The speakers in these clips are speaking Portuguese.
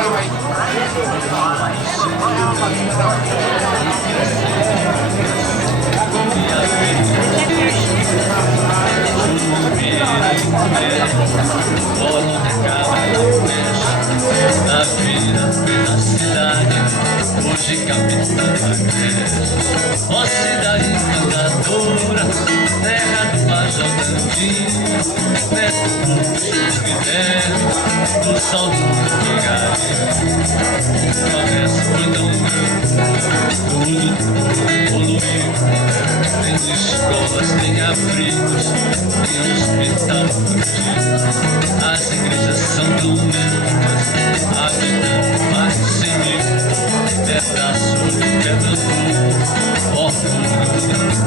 Na feira pela cidade, hoje capital da Grécia. Ó cidade encantadora, terra do Major Dandinho, neto do cemitério, do saudoso Vigário. Comércio foi tão grande, tudo colorido. Tem escolas, tem abrigos, tem hospital infantil. As igrejas são tão lindas, habitando mais de 100 mil. Pedaço de pedra dura, orgulho do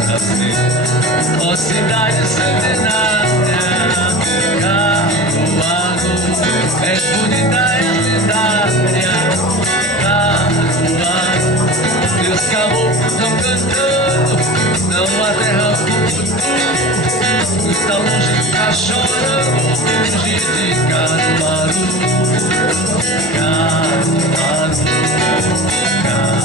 Brasil. Ó cidade centenária, Caruaru, és bonita, és lendária. Caruaru, teus caboclos estão cantando. Não há terra pro futuro, está longe, está chorando, longe de Caruaru. Caruaru, Caruaru, Caruaru,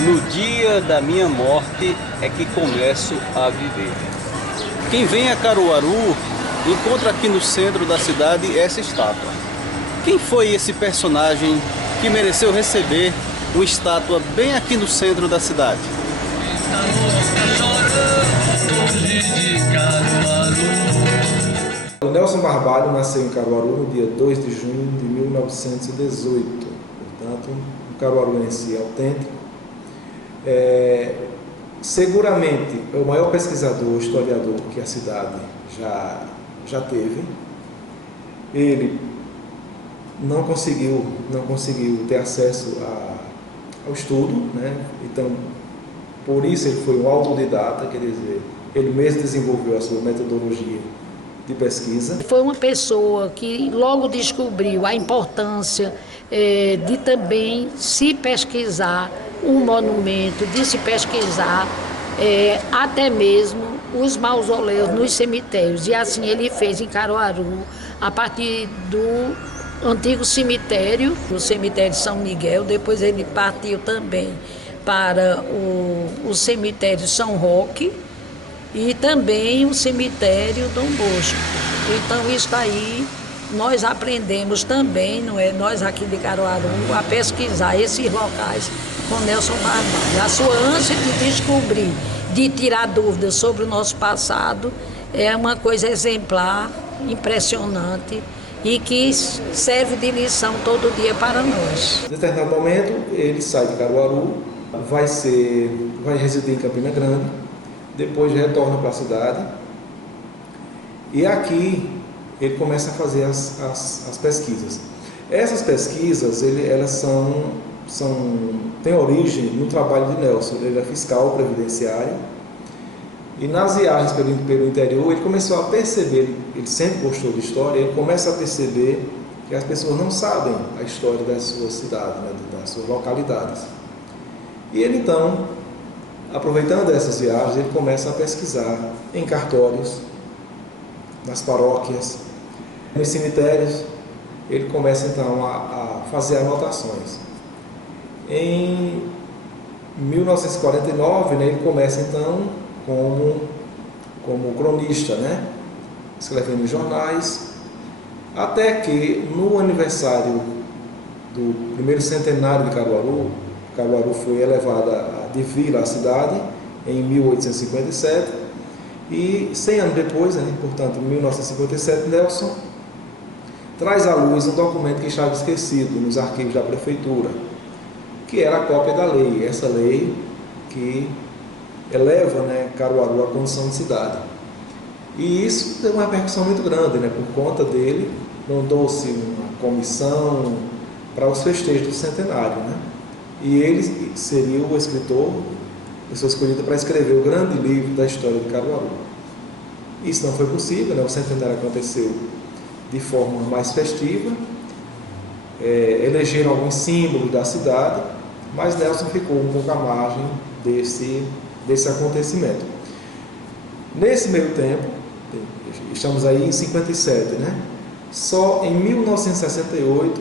No dia da minha morte é que começo a viver. Quem vem a Caruaru encontra aqui no centro da cidade essa estátua. Quem foi esse personagem que mereceu receber uma estátua bem aqui no centro da cidade? O Nelson Barbalho nasceu em Caruaru no dia 2 de junho de 1918, portanto, um caruaruense autêntico. Seguramente é o maior pesquisador, historiador que a cidade já teve. Ele não conseguiu ter acesso ao estudo, né? Então, por isso ele foi um autodidata, quer dizer, ele mesmo desenvolveu a sua metodologia de pesquisa. Foi uma pessoa que logo descobriu a importância de também se pesquisar um monumento, de se pesquisar até mesmo os mausoléus nos cemitérios. E assim ele fez em Caruaru, a partir do antigo cemitério, o cemitério de São Miguel. Depois ele partiu também para o cemitério São Roque e também o cemitério Dom Bosco. Então isso aí nós aprendemos também, não é? Nós aqui de Caruaru, a pesquisar esses locais com Nelson Barbalho. A sua ânsia de descobrir, de tirar dúvidas sobre o nosso passado é uma coisa exemplar, impressionante e que serve de lição todo dia para nós. Em determinado momento ele sai de Caruaru, vai residir em Campina Grande, depois retorna para a cidade e aqui ele começa a fazer as pesquisas. Essas pesquisas elas têm origem no trabalho de Nelson. Ele era fiscal previdenciário e nas viagens pelo interior ele começou a perceber, ele sempre gostou de história, ele começa a perceber que as pessoas não sabem a história das suas cidades, né, das suas localidades. E ele então, aproveitando essas viagens, ele começa a pesquisar em cartórios, nas paróquias, nos cemitérios. Ele começa então a fazer anotações. Em 1949, né, ele começa então como cronista, né, escrevendo em jornais, até que no aniversário do primeiro centenário de Caruaru, Caruaru foi elevada de vila à cidade em 1857 e 100 anos depois, né, portanto em 1957, Nelson traz à luz um documento que estava esquecido nos arquivos da prefeitura, que era a cópia da lei, essa lei que eleva, né, Caruaru à condição de cidade. E isso teve uma repercussão muito grande, né, por conta dele, montou-se uma comissão para os festejos do centenário, né? E ele seria o escritor, pessoa escolhida para escrever o grande livro da história de Caruaru. Isso não foi possível, né? O centenário aconteceu de forma mais festiva elegeram alguns símbolos da cidade, mas Nelson ficou um pouco à margem desse acontecimento. Nesse meio tempo, estamos aí em 57, né? Só em 1968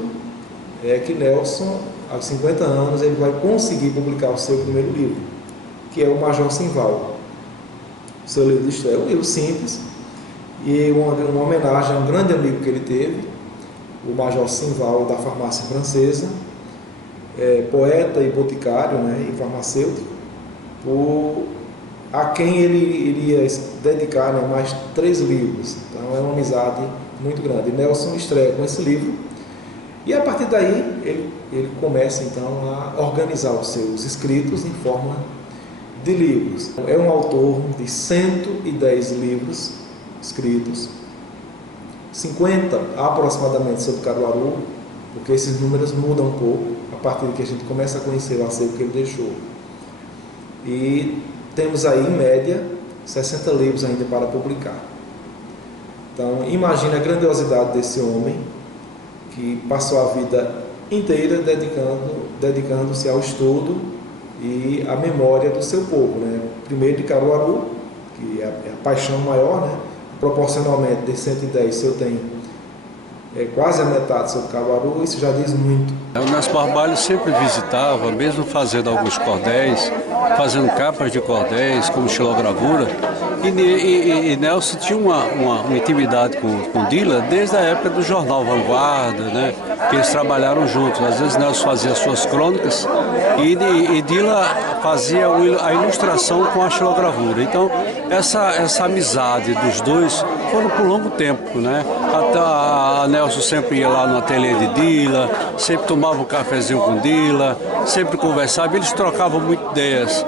é que Nelson, aos 50 anos, ele vai conseguir publicar o seu primeiro livro, que é o Major Simval. Seu livro de estreia, um livro simples, e uma homenagem a um grande amigo que ele teve, o Major Simval, da farmácia francesa, poeta e boticário, né, e farmacêutico, a quem ele iria dedicar, né, mais 3 livros. Então é uma amizade muito grande. E Nelson estreia com esse livro, e a partir daí ele começa então a organizar os seus escritos em forma de livros. É um autor de 110 livros escritos, 50 aproximadamente sobre Caruaru, porque esses números mudam um pouco a partir de que a gente começa a conhecer o acervo que ele deixou. E temos aí, em média, 60 livros ainda para publicar. Então, imagine a grandiosidade desse homem que passou a vida inteira dedicando-se ao estudo e à memória do seu povo, né? Primeiro de Caruaru, que é a paixão maior, né? Proporcionalmente, de 110, se eu tenho quase a metade sobre Caruaru, isso já diz muito. O Nelson Barbalho sempre visitava, mesmo fazendo alguns cordéis, fazendo capas de cordéis, como xilogravura, e Nelson tinha uma intimidade com Dila desde a época do jornal Vanguarda, né, que eles trabalharam juntos. Às vezes Nelson fazia suas crônicas e Dila fazia a ilustração com a xilogravura. Então, essa amizade dos dois foram por longo tempo, né? Até a Nelson sempre ia lá no ateliê de Dila, sempre tomava um cafezinho com Dila, sempre conversava, eles trocavam muitas ideias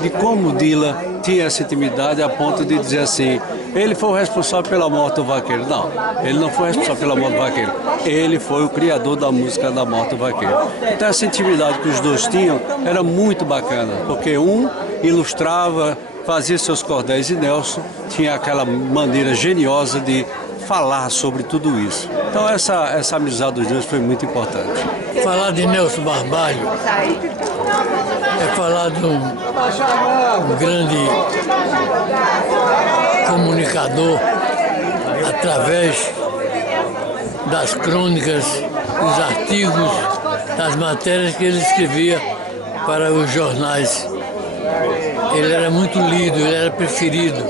de como Dila tinha essa intimidade a ponto de dizer assim: ele foi o responsável pela morte do vaqueiro. Não, ele não foi responsável pela morte do vaqueiro, ele foi o criador da música da morte do vaqueiro. Então essa intimidade que os dois tinham era muito bacana, porque um ilustrava, fazia seus cordéis, e Nelson tinha aquela maneira geniosa de falar sobre tudo isso. Então essa amizade dos dois foi muito importante. Falar de Nelson Barbalho é falar de um grande comunicador através das crônicas, dos artigos, das matérias que ele escrevia para os jornais. Ele era muito lido, ele era preferido.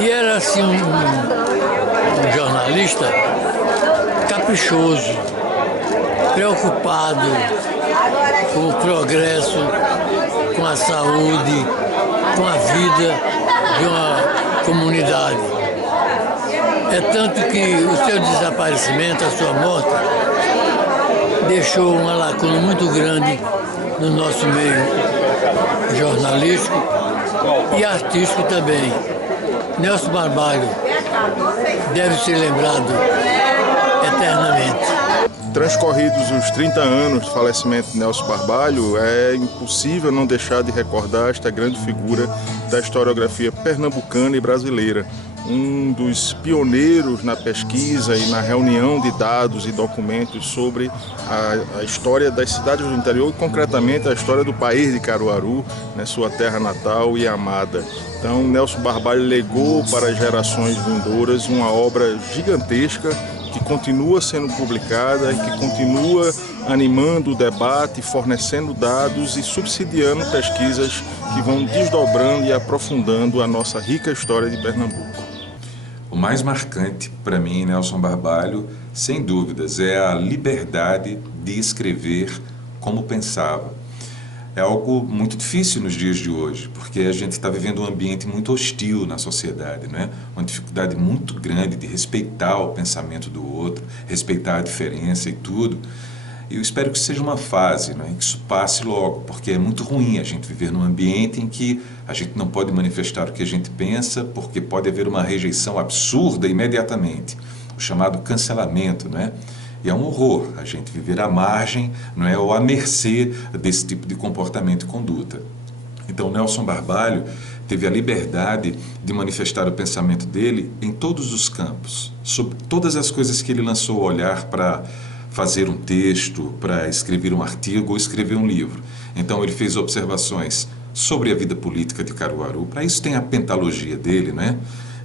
E era assim um jornalista caprichoso, preocupado com o progresso, com a saúde, com a vida de uma comunidade. É tanto que o seu desaparecimento, a sua morte, deixou uma lacuna muito grande no nosso meio jornalístico e artístico também. Nelson Barbalho deve ser lembrado eternamente. Transcorridos os 30 anos do falecimento de Nelson Barbalho, é impossível não deixar de recordar esta grande figura da historiografia pernambucana e brasileira. Um dos pioneiros na pesquisa e na reunião de dados e documentos sobre a história das cidades do interior e, concretamente, a história do país de Caruaru, né, sua terra natal e amada. Então, Nelson Barbalho legou para as gerações vindouras uma obra gigantesca que continua sendo publicada e que continua animando o debate, fornecendo dados e subsidiando pesquisas que vão desdobrando e aprofundando a nossa rica história de Pernambuco. O mais marcante para mim, Nelson Barbalho, sem dúvidas, é a liberdade de escrever como pensava. É algo muito difícil nos dias de hoje, porque a gente está vivendo um ambiente muito hostil na sociedade, né? Uma dificuldade muito grande de respeitar o pensamento do outro, respeitar a diferença e tudo. E eu espero que seja uma fase, né, que isso passe logo, porque é muito ruim a gente viver num ambiente em que a gente não pode manifestar o que a gente pensa, porque pode haver uma rejeição absurda imediatamente, o chamado cancelamento, né? E é um horror a gente viver à margem, não é, ou à mercê desse tipo de comportamento e conduta. Então, Nelson Barbalho teve a liberdade de manifestar o pensamento dele em todos os campos, sobre todas as coisas que ele lançou o olhar para fazer um texto, para escrever um artigo ou escrever um livro. Então ele fez observações sobre a vida política de Caruaru. Para isso tem a pentalogia dele, né?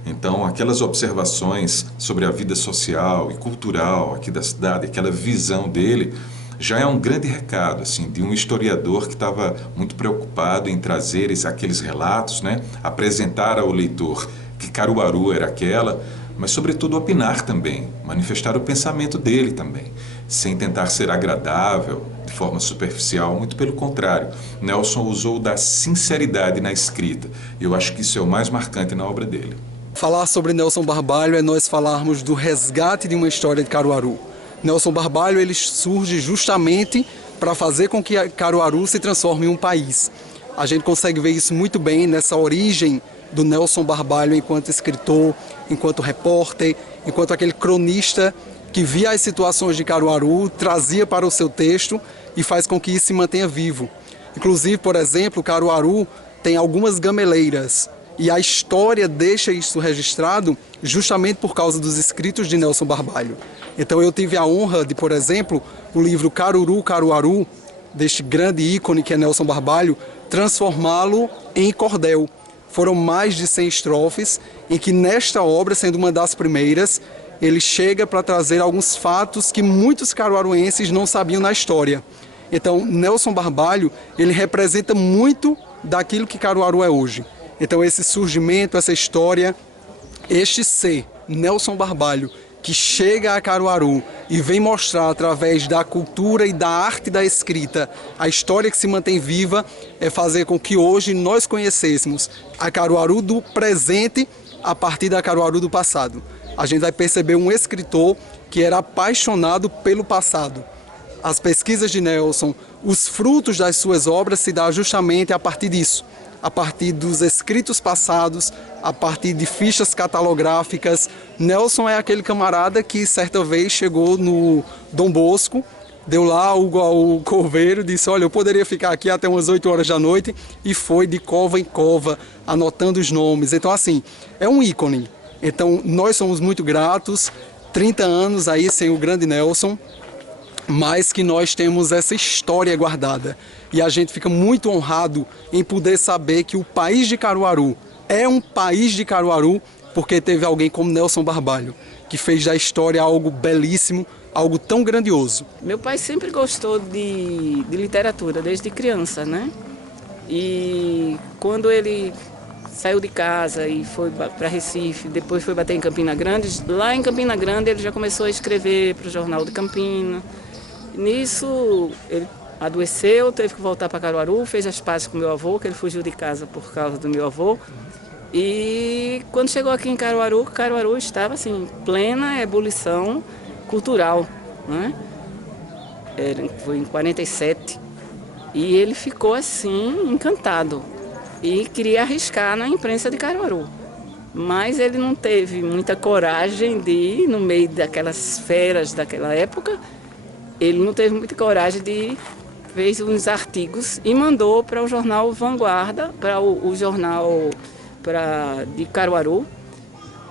Então aquelas observações sobre a vida social e cultural aqui da cidade, aquela visão dele, já é um grande recado, assim, de um historiador que estava muito preocupado em trazer aqueles relatos, né? Apresentar ao leitor que Caruaru era aquela, mas sobretudo opinar também, manifestar o pensamento dele também, sem tentar ser agradável, de forma superficial, muito pelo contrário. Nelson usou da sinceridade na escrita, e eu acho que isso é o mais marcante na obra dele. Falar sobre Nelson Barbalho é nós falarmos do resgate de uma história de Caruaru. Nelson Barbalho ele surge justamente para fazer com que Caruaru se transforme em um país. A gente consegue ver isso muito bem nessa origem do Nelson Barbalho enquanto escritor, enquanto repórter, enquanto aquele cronista que via as situações de Caruaru, trazia para o seu texto e faz com que isso se mantenha vivo. Inclusive, por exemplo, Caruaru tem algumas gameleiras e a história deixa isso registrado justamente por causa dos escritos de Nelson Barbalho. Então eu tive a honra de, por exemplo, o livro Caruru, Caruaru, deste grande ícone que é Nelson Barbalho, transformá-lo em cordel. Foram mais de 100 estrofes, em que nesta obra, sendo uma das primeiras, ele chega para trazer alguns fatos que muitos caruaruenses não sabiam na história. Então, Nelson Barbalho, ele representa muito daquilo que Caruaru é hoje. Então, esse surgimento, essa história, este ser, Nelson Barbalho, que chega a Caruaru e vem mostrar através da cultura e da arte da escrita a história que se mantém viva, é fazer com que hoje nós conhecêssemos a Caruaru do presente a partir da Caruaru do passado. A gente vai perceber um escritor que era apaixonado pelo passado. As pesquisas de Nelson, os frutos das suas obras se dão justamente a partir disso. A partir dos escritos passados, a partir de fichas catalográficas. Nelson é aquele camarada que certa vez chegou no Dom Bosco, deu lá ao coveiro, disse, olha, eu poderia ficar aqui até umas 8 horas da noite, e foi de cova em cova, anotando os nomes. Então, assim, é um ícone. Então, nós somos muito gratos, 30 anos aí sem o grande Nelson, mas que nós temos essa história guardada. E a gente fica muito honrado em poder saber que o país de Caruaru é um país de Caruaru porque teve alguém como Nelson Barbalho, que fez da história algo belíssimo, algo tão grandioso. Meu pai sempre gostou de literatura, desde criança, né? E quando ele saiu de casa e foi para Recife, depois foi bater em Campina Grande, lá em Campina Grande ele já começou a escrever para o Jornal de Campina. Nisso, ele adoeceu, teve que voltar para Caruaru, fez as pazes com meu avô, que ele fugiu de casa por causa do meu avô. E quando chegou aqui em Caruaru, Caruaru estava assim, em plena ebulição cultural, né? Foi em 47. E ele ficou assim, encantado. E queria arriscar na imprensa de Caruaru. Mas ele não teve muita coragem de ir no meio daquelas feras daquela época. Ele não teve muita coragem de fez uns artigos e mandou para o jornal Vanguarda, para o jornal de Caruaru,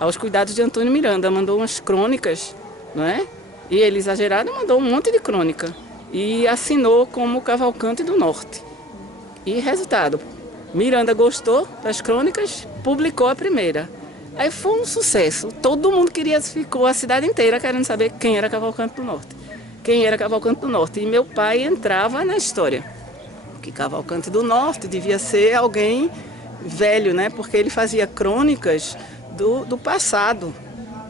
aos cuidados de Antônio Miranda. Mandou umas crônicas, não é? E ele, exagerado, mandou um monte de crônica. E assinou como Cavalcante do Norte. E resultado, Miranda gostou das crônicas, publicou a primeira. Aí foi um sucesso. Todo mundo ficou a cidade inteira querendo saber quem era Cavalcante do Norte. Quem era Cavalcante do Norte. E meu pai entrava na história. Que Cavalcante do Norte devia ser alguém velho, né? Porque ele fazia crônicas do passado,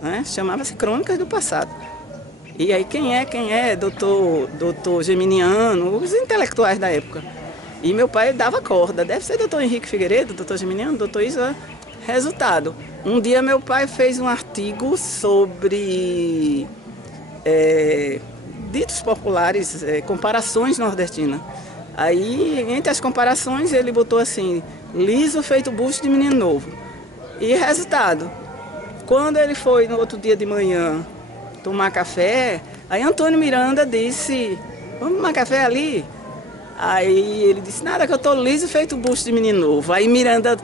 né? Chamava-se Crônicas do Passado. E aí quem é? Doutor Geminiano, os intelectuais da época. E meu pai dava corda. Deve ser doutor Henrique Figueiredo, doutor Geminiano, doutor Isa. Resultado, um dia meu pai fez um artigo sobre ditos populares, comparações nordestinas. Aí, entre as comparações, ele botou assim, liso feito busto de menino novo. E resultado, quando ele foi no outro dia de manhã tomar café, aí Antônio Miranda disse, vamos tomar café ali? Aí ele disse, nada, que eu tô liso feito busto de menino novo. Aí Miranda,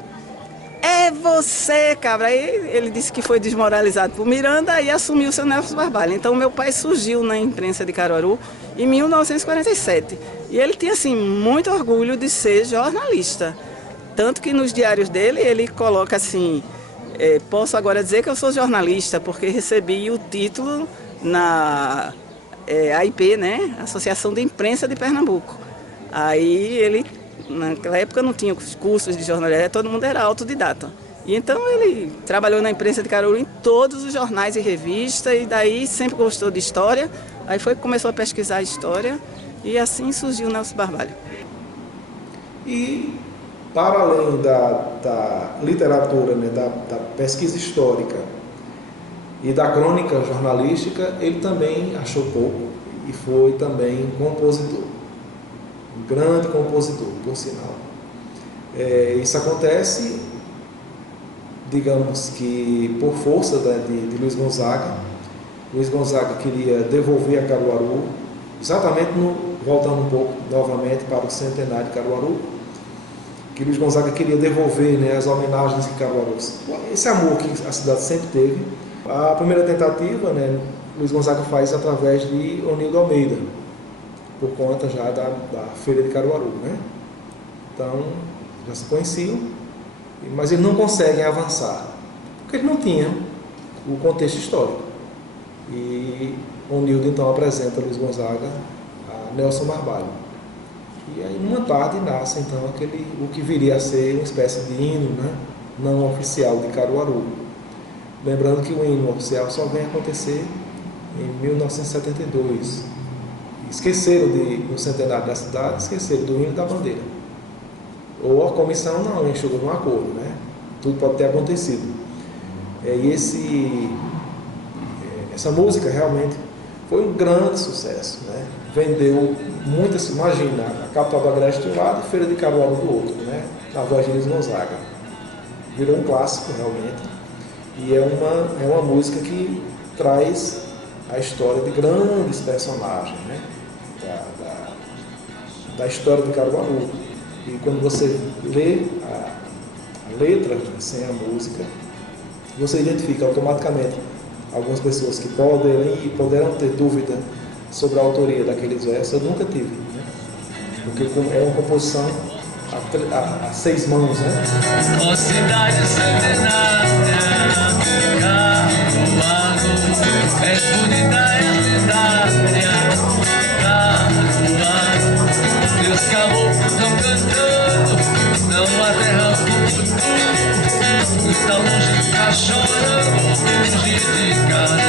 é você, cabra. Aí ele disse que foi desmoralizado por Miranda e assumiu o seu Nelson Barbalho. Então meu pai surgiu na imprensa de Caruaru em 1947. E ele tinha, assim, muito orgulho de ser jornalista. Tanto que nos diários dele ele coloca assim, posso agora dizer que eu sou jornalista, porque recebi o título na AIP, né? Associação de Imprensa de Pernambuco. Aí ele, naquela época não tinha cursos de jornalismo, todo mundo era autodidata. E então ele trabalhou na imprensa de Caruaru em todos os jornais e revistas, e daí sempre gostou de história. Aí começou a pesquisar a história, e assim surgiu o Nelson Barbalho. E, para além da literatura, né, da pesquisa histórica e da crônica jornalística, ele também achou pouco e foi também compositor. Um grande compositor, por sinal. Isso acontece, digamos que por força de Luiz Gonzaga. Luiz Gonzaga queria devolver a Caruaru, exatamente voltando um pouco novamente para o centenário de Caruaru, que Luiz Gonzaga queria devolver, né, as homenagens de Caruaru. Esse amor que a cidade sempre teve. A primeira tentativa, né, Luiz Gonzaga faz através de Onildo Almeida, por conta já da Feira de Caruaru, né? Então, já se conheciam, mas eles não conseguem avançar, porque eles não tinham o contexto histórico. E Onildo então apresenta Luiz Gonzaga a Nelson Barbalho. E aí, numa tarde, nasce então o que viria a ser uma espécie de hino, né, não oficial de Caruaru. Lembrando que o hino oficial só vem acontecer em 1972. Esqueceram no centenário da cidade, esqueceram do hino e da bandeira. Ou a comissão não chegou num acordo, né? Tudo pode ter acontecido. E essa música realmente foi um grande sucesso, né? Vendeu muitas, imagina, a capital do Agreste de um lado e Feira de Caruaru do outro, né? Na voz de Luiz Gonzaga. Virou um clássico realmente. E é uma música que traz a história de grandes personagens, né? Da história de Caruaru. E quando você lê a letra sem a música, você identifica automaticamente algumas pessoas que poderão ter dúvida sobre a autoria daqueles versos. Eu nunca tive, né? Porque é uma composição a 6 mãos, né? Ó cidade centenária, Caruaru, és bonita, és lendária, Caruaru, teus caboclos estão cantando, não há terra como tu, está longe, está chorando, longe de casa.